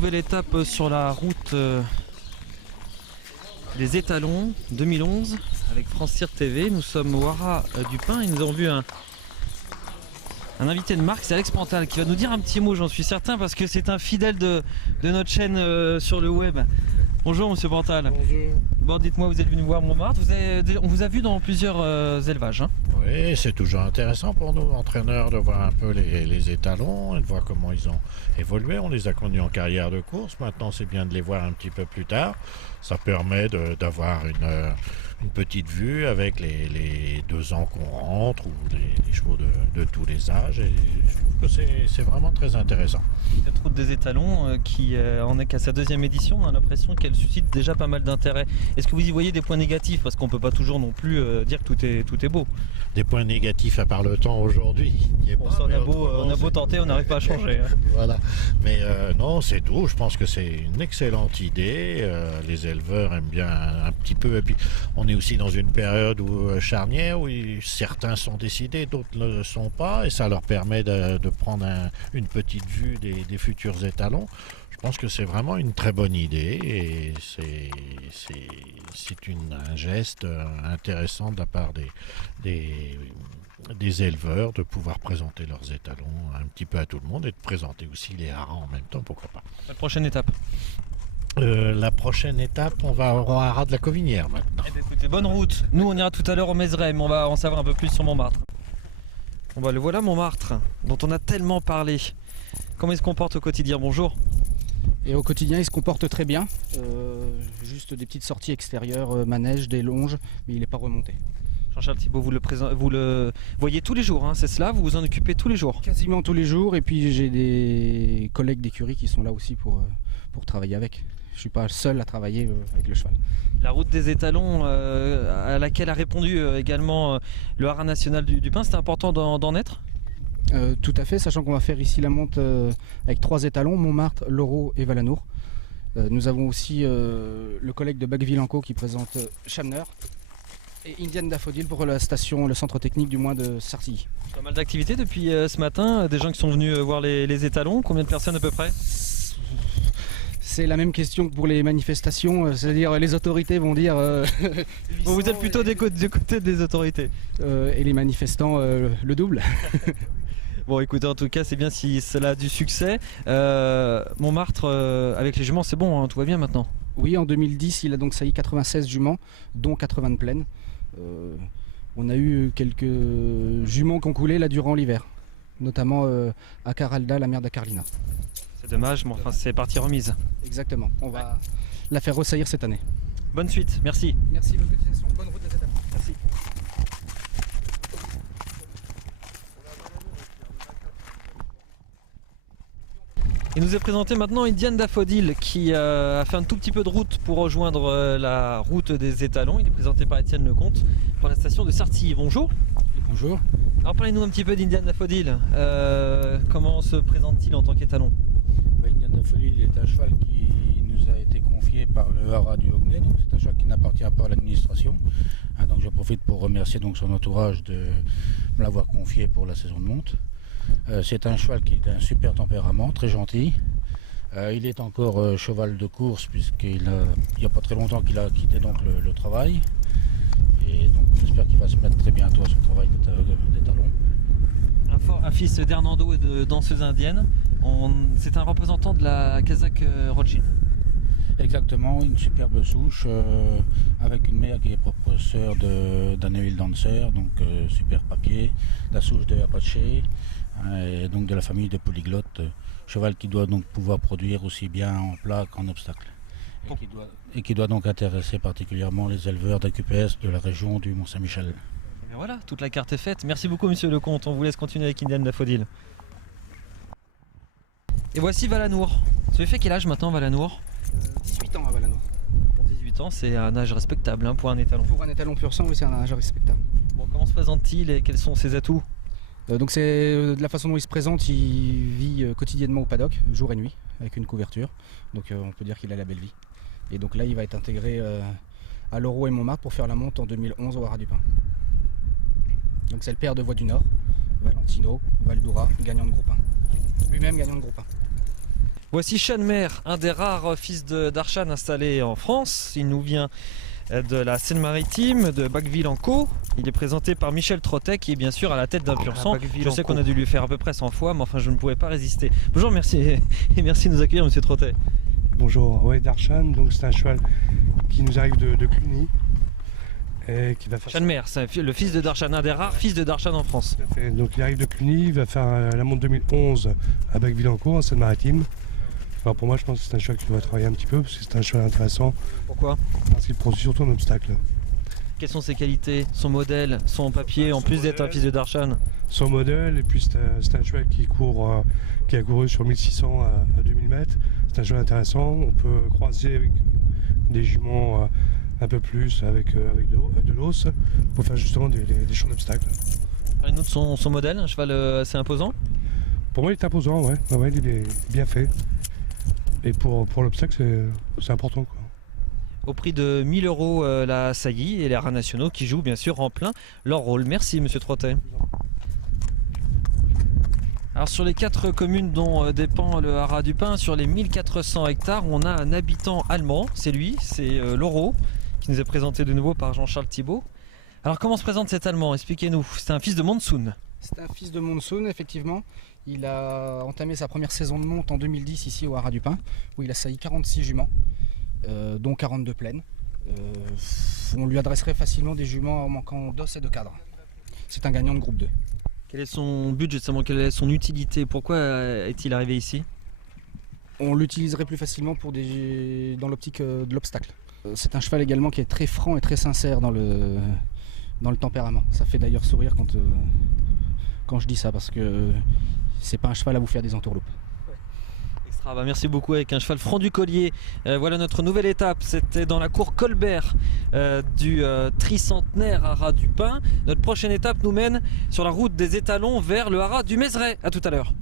nouvelle étape sur la route des étalons 2011 avec France Cyr TV. Nous sommes au Haras du Pin et nous avons vu un invité de marque, c'est Alex Pantal qui va nous dire un petit mot, j'en suis certain, parce que c'est un fidèle de notre chaîne sur le web. Bonjour Monsieur Pantal. Bonjour. Bon, dites-moi, vous êtes venu voir Montmartre, on vous a vu dans plusieurs élevages. Hein. Oui, c'est toujours intéressant pour nous, entraîneurs, de voir un peu les étalons et de voir comment ils ont évolué. On les a connus en carrière de course, maintenant c'est bien de les voir un petit peu plus tard. Ça permet d'avoir une petite vue avec les 2 ans qu'on rentre ou les chevaux de tous les âges. Et je trouve que c'est vraiment très intéressant. Cette route des étalons qui en est qu'à sa 2e édition, on a l'impression qu'elle suscite déjà pas mal d'intérêt. Est-ce que vous y voyez des points négatifs? Parce qu'on ne peut pas toujours non plus dire que tout est beau. Des points négatifs à part le temps aujourd'hui. On a beau tenter, on n'arrive pas à changer. Hein. Voilà. Mais non, c'est tout. Je pense que c'est une excellente idée. Les éleveurs aiment bien un petit peu. Et puis, on est aussi dans une période charnière où certains sont décidés, d'autres ne le sont pas. Et ça leur permet de prendre une petite vue des futurs étalons. Je pense que c'est vraiment une très bonne idée et c'est un geste intéressant de la part des éleveurs de pouvoir présenter leurs étalons un petit peu à tout le monde et de présenter aussi les haras en même temps, pourquoi pas. La prochaine étape? La prochaine étape, on va au haras de la Covinière maintenant. Eh bien, écoutez, bonne route. Nous, on ira tout à l'heure au Mézeray, mais on va en savoir un peu plus sur Montmartre. Bon bah le voilà Montmartre, dont on a tellement parlé. Comment il se comporte au quotidien? Bonjour. Et au quotidien, il se comporte très bien. Juste des petites sorties extérieures, manège, des longes, mais il n'est pas remonté. Jean-Charles Thibault, vous le voyez tous les jours, hein, c'est cela? Vous vous en occupez tous les jours? Quasiment tous les jours, et puis j'ai des collègues d'écurie qui sont là aussi pour travailler avec. Je ne suis pas seul à travailler avec le cheval. La route des étalons à laquelle a répondu également le Haras national du Pin, c'était important d'en être? Tout à fait, sachant qu'on va faire ici la monte avec 3 étalons, Montmartre, Loraux et Valanour. Nous avons aussi le collègue de Bacqueville-en-Caux qui présente Chamneur et Indian Daffodil pour la station, le centre technique du Moin de Sartilly. Pas mal d'activités depuis ce matin, des gens qui sont venus voir les étalons, combien de personnes à peu près? C'est la même question que pour les manifestations, c'est-à-dire les autorités vont dire... Bon, vous êtes plutôt du côté des autorités. Et les manifestants le double. Bon écoutez, en tout cas c'est bien si cela a du succès. Montmartre avec les juments c'est bon, hein, tout va bien maintenant? Oui, en 2010 il a donc sailli 96 juments, dont 80 de plaine. On a eu quelques juments qui ont coulé là durant l'hiver, notamment à Caralda, la mère d'Acarlina. C'est dommage, mais enfin c'est partie remise. Exactement, on va la faire ressaillir cette année. Bonne suite, merci. Merci, bonne continuation, bonne route des étapes. Merci. Il nous est présenté maintenant Indian Daffodil qui a fait un tout petit peu de route pour rejoindre la route des étalons. Il est présenté par Étienne Lecomte pour la station de Sartilly. Bonjour. Bonjour. Alors parlez-nous un petit peu d'Indian Daffodil. Comment se présente-t-il en tant qu'étalon? Indian Daffodil est un cheval qui nous a été confié par le Haras du Hognay. C'est un cheval qui n'appartient pas à l'administration. Donc je profite pour remercier donc son entourage de me l'avoir confié pour la saison de monte. C'est un cheval qui a un super tempérament, très gentil. Il est encore cheval de course puisqu'il n'y a pas très longtemps qu'il a quitté donc le travail. Et donc j'espère qu'il va se mettre très bientôt à son travail d'étalon. Un fils d'Hernando et de danseuse indienne. C'est un représentant de la Kazakh Rothschild. Exactement, une superbe souche avec une mère qui est propre sœur d'un Neville Dancer, donc super papier, la souche de Apache, et donc de la famille de polyglottes, cheval qui doit donc pouvoir produire aussi bien en plat qu'en obstacle. Et qui doit donc intéresser particulièrement les éleveurs d'AQPS de la région du Mont-Saint-Michel. Et voilà, toute la carte est faite. Merci beaucoup Monsieur Lecomte, on vous laisse continuer avec Indian Daffodil. Et voici Valanour. Vous avez fait quel âge maintenant Valanour? 18 ans à Valanour. Pour 18 ans, c'est un âge respectable hein, pour un étalon. Pour un étalon pur sang, oui, c'est un âge respectable. Bon, comment se présente-t-il et quels sont ses atouts? Donc c'est de la façon dont il se présente, il vit quotidiennement au paddock, jour et nuit, avec une couverture. Donc on peut dire qu'il a la belle vie. Et donc là, il va être intégré à Loraux et Montmartre pour faire la monte en 2011 au Haras du Pin. Donc c'est le père de Voix du Nord, Valentino, Valdoura, gagnant de groupe 1. Lui-même gagnant de groupe 1. Voici Chanmer, un des rares fils d'Arshan installés en France. Il nous vient de la Seine-Maritime, de Bacqueville-en-Caux. Il est présenté par Michel Trottet, qui est bien sûr à la tête d'un pur sang. Je sais qu'on a dû lui faire à peu près 100 fois, mais enfin je ne pouvais pas résister. Bonjour, merci et merci de nous accueillir, monsieur Trottet. Bonjour, ouais, d'Arshan, donc c'est un cheval qui nous arrive de Cluny. Et qui va faire... Chanmer, c'est le fils de Darshan, un des rares fils de Darshan en France. Donc il arrive de Cluny, il va faire la monte 2011 à Bacqueville-en-Caux, en Seine-Maritime. Alors pour moi, je pense que c'est un cheval qui doit travailler un petit peu, parce que c'est un cheval intéressant. Pourquoi? Parce qu'il produit surtout un obstacle. Quelles sont ses qualités, son modèle, son papier, en plus d'être un fils de Darshan? Son modèle, et puis c'est un cheval qui a couru sur 1600 à 2000 mètres. C'est un cheval intéressant, on peut croiser avec des juments un peu plus avec de l'os pour faire justement des champs d'obstacles. Parlez-nous de son modèle, un cheval assez imposant? Pour moi, il est imposant, ouais. Ouais, il est bien fait. Et pour l'obstacle, c'est important, quoi. Au prix de 1000 € la saillie et les haras nationaux qui jouent bien sûr en plein leur rôle. Merci monsieur Trottet. Alors sur les 4 communes dont dépend le haras du Pin, sur les 1400 hectares, on a un habitant allemand, c'est lui, c'est Loro, qui nous est présenté de nouveau par Jean-Charles Thibault. Alors comment se présente cet Allemand? Expliquez-nous. C'est un fils de Monsoon. C'est un fils de Monsoon, effectivement. Il a entamé sa première saison de monte en 2010 ici au haras du Pin, où il a sailli 46 juments, dont 42 pleines. On lui adresserait facilement des juments en manquant d'os et de cadre. C'est un gagnant de groupe 2. Quel est son but justement? Quelle est son utilité? Pourquoi est-il arrivé ici? On l'utiliserait plus facilement dans l'optique de l'obstacle. C'est un cheval également qui est très franc et très sincère dans le tempérament. Ça fait d'ailleurs sourire quand je dis ça, parce que c'est pas un cheval à vous faire des entourloupes. Extra, bah merci beaucoup. Avec un cheval franc du collier, voilà notre nouvelle étape. C'était dans la cour Colbert du tricentenaire haras du Pin. Notre prochaine étape nous mène sur la route des étalons vers le haras du Mézeray. A tout à l'heure.